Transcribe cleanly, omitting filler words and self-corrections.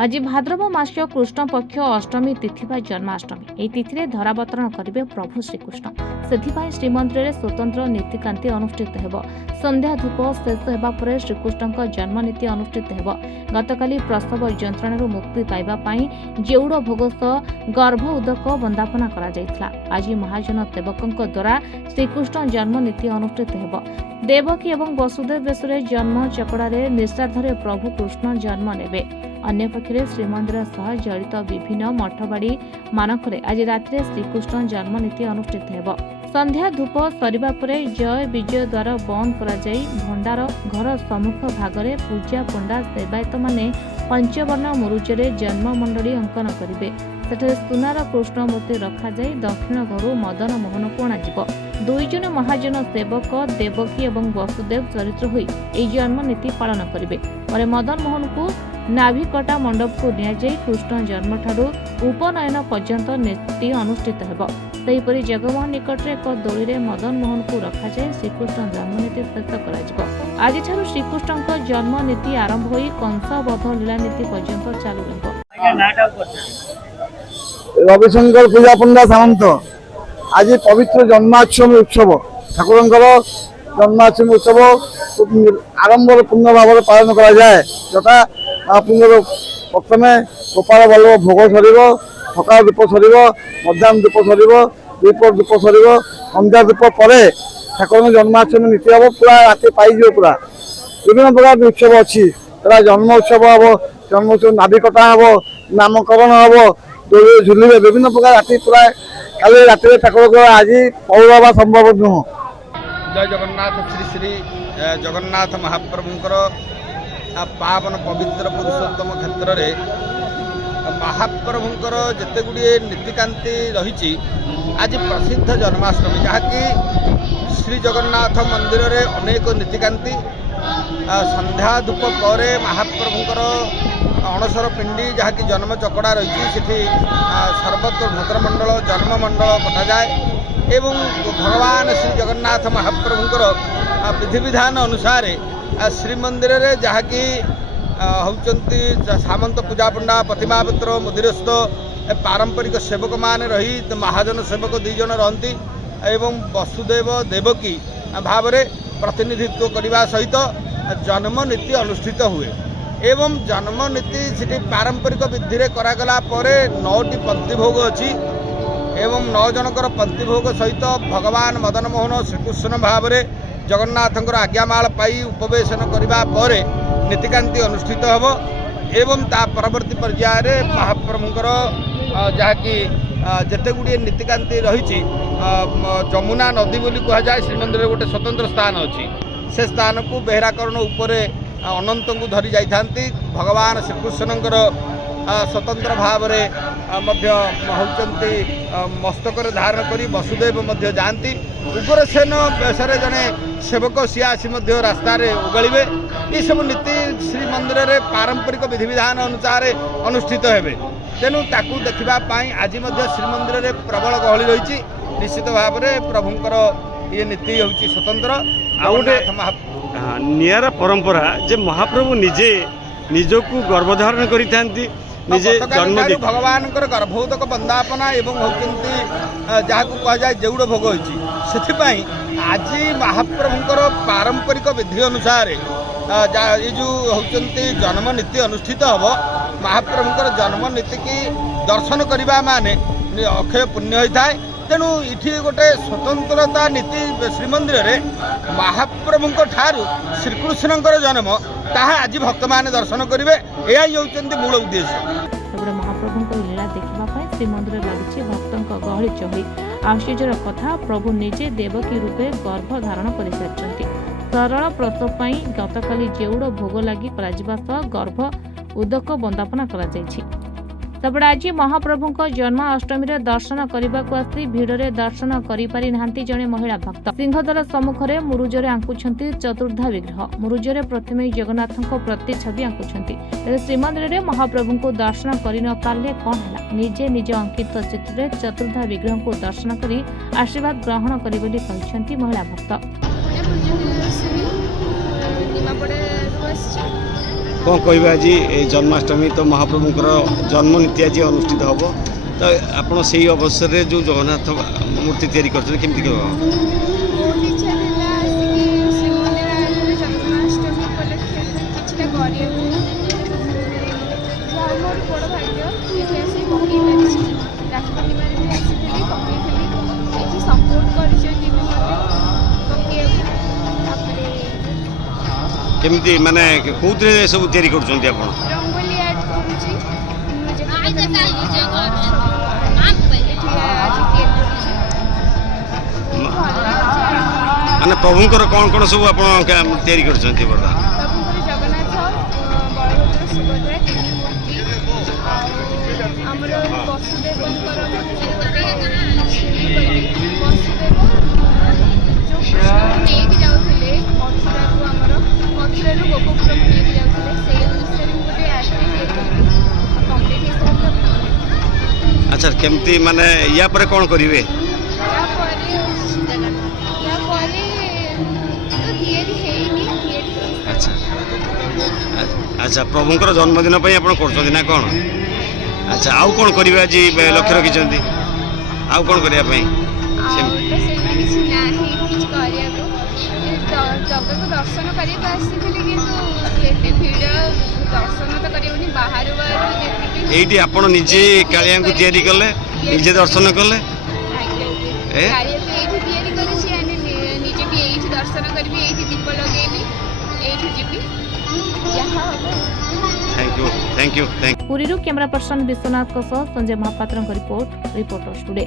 आज भाद्रव मास कृष्ण पक्ष अष्टमी तिथि बा जन्माष्टमी। यह तिथि में धरावतरण करेंगे प्रभु श्रीकृष्ण। से श्रीमंदिर में स्वतंत्र नीतिकांति अनुष्ठित हो। संध्या धूप शेष होगा पर श्रीकृष्ण जन्म नीति अनुष्ठित हो। गतकाली प्रसव यंत्रणु मुक्ति पाइबापी जेउड़ भोग सह गर्भ उदक वंदापना करा। आज महाजन सेवकों द्वारा श्रीकृष्ण जन्म नीति अनुष्ठित हो। देवकी एवं वसुदेव बेश जन्म चकड़े निश्राद्धरे प्रभु कृष्ण जन्म नेबे। अन्य पक्षरे श्रीमंदिर सह जड़ित विभिन्न मठबाड़ी मानकरे आज रात्रि श्रीकृष्ण जन्म नीति अनुष्ठित हो। संध्या धूप सरिबा परे जय विजय द्वार बंद करा जाई भंडार घर सम्मुख भागरे पूजा पंडा सेवायत माने पंचवर्ण मुरुजरे जन्म मंडली अंकन करिवे। सेठे सुनार कृष्ण मूर्ति रखा जाई दक्षिण घरु मदन मोहन को अणाजिव। दुई जन महाजन सेवक देवकी एवं वसुदेव चरित्र होई एई जन्म नीति पालन करिवे। परे मदन मोहन को नाभिकटा मंडप को नियाजाई कृष्ण जन्म ठारू उपनयन पर्यंत नीति अनुष्ठित हेब। सेहीपरि जगमोहन निकटरे एक दोली रे मदन मोहन को रखा जाए श्रीकृष्ण जन्म नीति शेष करा। आज ठारू श्रीकृष्ण जन्म नीति आरंभ होई कंस वध लीला नीति पर्यंत चालू रहब। रविशंकर पूजा पंडा सामंत आज पवित्र जन्माष्टमी उत्सव ठाकुर जन्माष्टमी उत्सव आरंभ पूर्ण भाव पालन करा जाए। यथा महाप्रभुर प्रथम गोपाल बल्लभ भोग सर सकाल धूप सर मध्याह्न धूप सर द्विपहर धूप सर संध्या धूप पर ठाकुर जन्माष्टमी नीति हम पूरा राति पाई पूरा विभिन्न प्रकार उत्सव अच्छी जन्म उत्सव हम जन्म उत्सव नाभिकटा हम नामकरण हम दौड़ झुलिए विभिन्न प्रकार राति पूरा काली राति ठाकुर आज पौरवा संभव नुह। जय जगन्नाथ श्री श्री जगन्नाथ महाप्रभुंकर पावन पवित्र पुरुषोत्तम क्षेत्र में महाप्रभुंकर जिते गुड़िए नीतिकांति रही आज प्रसिद्ध जन्माष्टमी जहाँकि श्री जगन्नाथ मंदिर रे अनेक नीतिकांति संध्या धूप पर महाप्रभुंकर अणसर पिंडी जहाँकि जन्म चकड़ा रही सर्वत्र भद्रमंडल जन्ममंडल कटा जाए एवं भगवान श्री जगन्नाथ महाप्रभुंकर विधि विधान अनुसार श्रीमंदिर रे जहाँकि होचंती सामंत पूजा पंडा प्रतिमापत्र मुदिरस्थ पारंपरिक सेवक माने रही महाजन सेवक दुई जन रहती एवं वसुदेव देवकी भाव में प्रतिनिधित्व करने सहित जन्म नीति अनुष्ठित हुए एवं जन्म नीति से पारंपरिक विधि रे करागला परे 9टी पंक्ति भोग अच्छी एवं 9 जनकर पंक्ति भोग सहित भगवान मदन मोहन श्रीकृष्ण भाव में जगन्नाथंकर आज्ञामाल पाई उपवेशन करने पर नीतिकांति अनुष्ठित होब एवं ता परवर्ती पर्याय महाप्रभुंकर जहाँकि जिते गुड़िए नीतिकांति रही जमुना नदी बोली कह जाए श्रीमंदिर गोटे स्वतंत्र स्थान अच्छी से स्थान को बेहराकरण उपरे अनंत को धरी जाती भगवान श्रीकृष्णकर स्वतंत्र भाव होती मस्तक धारण कर वसुदेव जाती उग्रसेन बेसरे जड़े सेवक सी आसी रास्तार उगलिबे ये सब नीति श्रीमंदिर में पारंपरिक विधि विधान अनुसार अनुष्ठित हेबे। तेणु ताकू देखापी आज श्रीमंदिर में प्रबल गहली रही निश्चित भाव में प्रभुंकर ये नीति हूँ स्वतंत्र निरा परंपरा जे महाप्रभु निजे निजकू गर्भधारण करिथांती निजे जन्म भगवान गर्भोदक वंदापना एवं होती जहाँ को कह जाए जेउड़ भोग होती आज महाप्रभुंकर पारंपरिक विधि अनुसार ये जो होती जन्म नीति अनुष्ठित हम महाप्रभुंकर जन्म नीति की दर्शन करने माने अक्षय पुण्य होता है। तेणु इठी गोटे स्वतंत्रता नीति श्रीमंदिर रे महाप्रभुंक ठारू श्रीकृष्णंकर जन्म ताहा आज भक्त माने दर्शन करेंगे यही होती मूल उद्देश्य। महाप्रभुंक लीला देखा श्रीमंदिर लगी भक्तों गहली चहली। आश्चर्यर कथा प्रभु निजे देवकी रूपे गर्भ धारण कर सरल प्रसव गतकाली जेउड़ भोग लगी गर्भ उदक वंदापना तबे आज महाप्रभु जन्माष्टमी दर्शन करने को आसी भिड़े दर्शन करि नांती जड़े महिला भक्त सिंहद्वार सम्मुखें मुरुजरे आंकुछंती चतुर्धा विग्रह। मुरुजरे प्रथमे जगन्नाथ प्रति छवि आंकुछंती। श्रीमंदिर में महाप्रभु को दर्शन कर न पारे कौन है निजे निज अंकित चित्र चतुर्धा विग्रह को दर्शन कर आशीर्वाद ग्रहण कर महिला भक्त। କ'ଣ କହିବେ ଆଜି ଏଇ ଜନ୍ମାଷ୍ଟମୀ ତ ମହାପ୍ରଭୁଙ୍କର ଜନ୍ମ ନୀତି ଆଜି ଅନୁଷ୍ଠିତ ହେବ ତ ଆପଣ ସେଇ ଅବସରରେ ଯେଉଁ ଜଗନ୍ନାଥ ମୂର୍ତ୍ତି ତିଆରି କରିଛନ୍ତି କେମିତି କ'ଣ ବହୁତ ଇଚ୍ଛା ଥିଲା ଆସିକି ଶ୍ରୀମନ୍ଦିର ଆଗରେ ଜନ୍ମାଷ୍ଟମୀ ଉପଲକ୍ଷେ କିଛିଟା କରିବାକୁ। ଯାହା ମୋର ବଡ଼ ଭାଗ୍ୟ ଏଠି ଆସି ପକେଇ ପାରିଛି। ରାକ୍ଷୀ ପୂର୍ଣ୍ଣିମାରେ ବି ଆସିଥିଲି ପକେଇଥିଲି। ଏଠି ସପୋର୍ଟ କରିଛନ୍ତି ବି ମୋତେ ପକେଇବାକୁ। ତାପରେ କେମିତି ମାନେ କେଉଁଥିରେ ସବୁ ତିଆରି କରୁଛନ୍ତି ଆପଣ ରଙ୍ଗୋଲି ଆର୍ଟ କରୁଛି। ମୁଁ ଏଠି ଆଜି ତିଆରି କରୁଛି। ଭଲ ଲାଗୁଛି। ମାନେ ପ୍ରଭୁଙ୍କର କ'ଣ କ'ଣ ସବୁ ଆପଣ ତିଆରି କରିଛନ୍ତି ବର୍ତ୍ତମାନ ପ୍ରଭୁଙ୍କର ଜଗନ୍ନାଥ, ବଳଭଦ୍ର, ସୁଭଦ୍ରା ତିନି ମୂର୍ତ୍ତି। ଆଉ ଆମର ବସୁଦେବଙ୍କର ମୂର୍ତ୍ତି ଗୋଟେ ସିଡ଼ି କରିକି ବସୁଦେବ ଯେଉଁ କୃଷ୍ଣକୁ ନେଇକି ଯାଉଥିଲେ ମଥୁରାକୁ, ଆମର ମଥୁରାରୁ ଗୋପପୁରକୁ ନେଇକି ଯାଉଥିଲେ, ସେଇ ଅନୁସାରେ ମୁଁ ଗୋଟେ ଆର୍ଟରେ ତିଆରି କରିବି। କମ୍ପ୍ଲିଟ୍ ହେଇସାରିଲା ପରେ ଆଚ୍ଛା କେମିତି ମାନେ ୟା ପରେ କ'ଣ କରିବେ ତାପରେ ତ ତିଆରି ହେଇନି, ତିଆରି ଆଚ୍ଛା ଆଚ୍ଛା ପ୍ରଭୁଙ୍କର ଜନ୍ମଦିନ ପାଇଁ ଆପଣ କରୁଛନ୍ତି ନା କ'ଣ ଆଚ୍ଛା ଆଉ କ'ଣ କରିବେ ଆଜି ଲକ୍ଷ୍ୟ ରଖିଛନ୍ତି ଆଉ କ'ଣ କରିବା ପାଇଁ ଆଉ ତ ସେମିତି କିଛି ନାହିଁ କିଛି କରିବାକୁ। ଜଗାକୁ ଦର୍ଶନ କରିବାକୁ ଆସିଥିଲି କିନ୍ତୁ ଏତେ ଭିଡ଼ ଦର୍ଶନ ତ କରିହେବନି। ବାହାରୁ ଯେତିକି ଏଇଠି ଆପଣ ନିଜେ କାଳିଆଙ୍କୁ ତିଆରି କଲେ ନିଜେ ଦର୍ଶନ କଲେ ଏ? କାଳିଆକୁ ଏଇଠି ତିଆରି କରିଛି। ଆମେ ନିଜେ ବି ଏଇଠି ଦର୍ଶନ କରିବି, ଏଇଠି ଦୀପ ଲଗେଇବି, ଏଇଠି ଯିବି, ଯାହା ହବ। ଥ୍ୟାଙ୍କ ୟୁ ପୁରୀରୁ କ୍ୟାମେରା ପର୍ସନ ବିଶ୍ୱନାଥଙ୍କ ସହ ସଞ୍ଜୟ ମହାପାତ୍ରଙ୍କ ରିପୋର୍ଟ, ରିପୋର୍ଟର୍ସ ଟୁଡେ।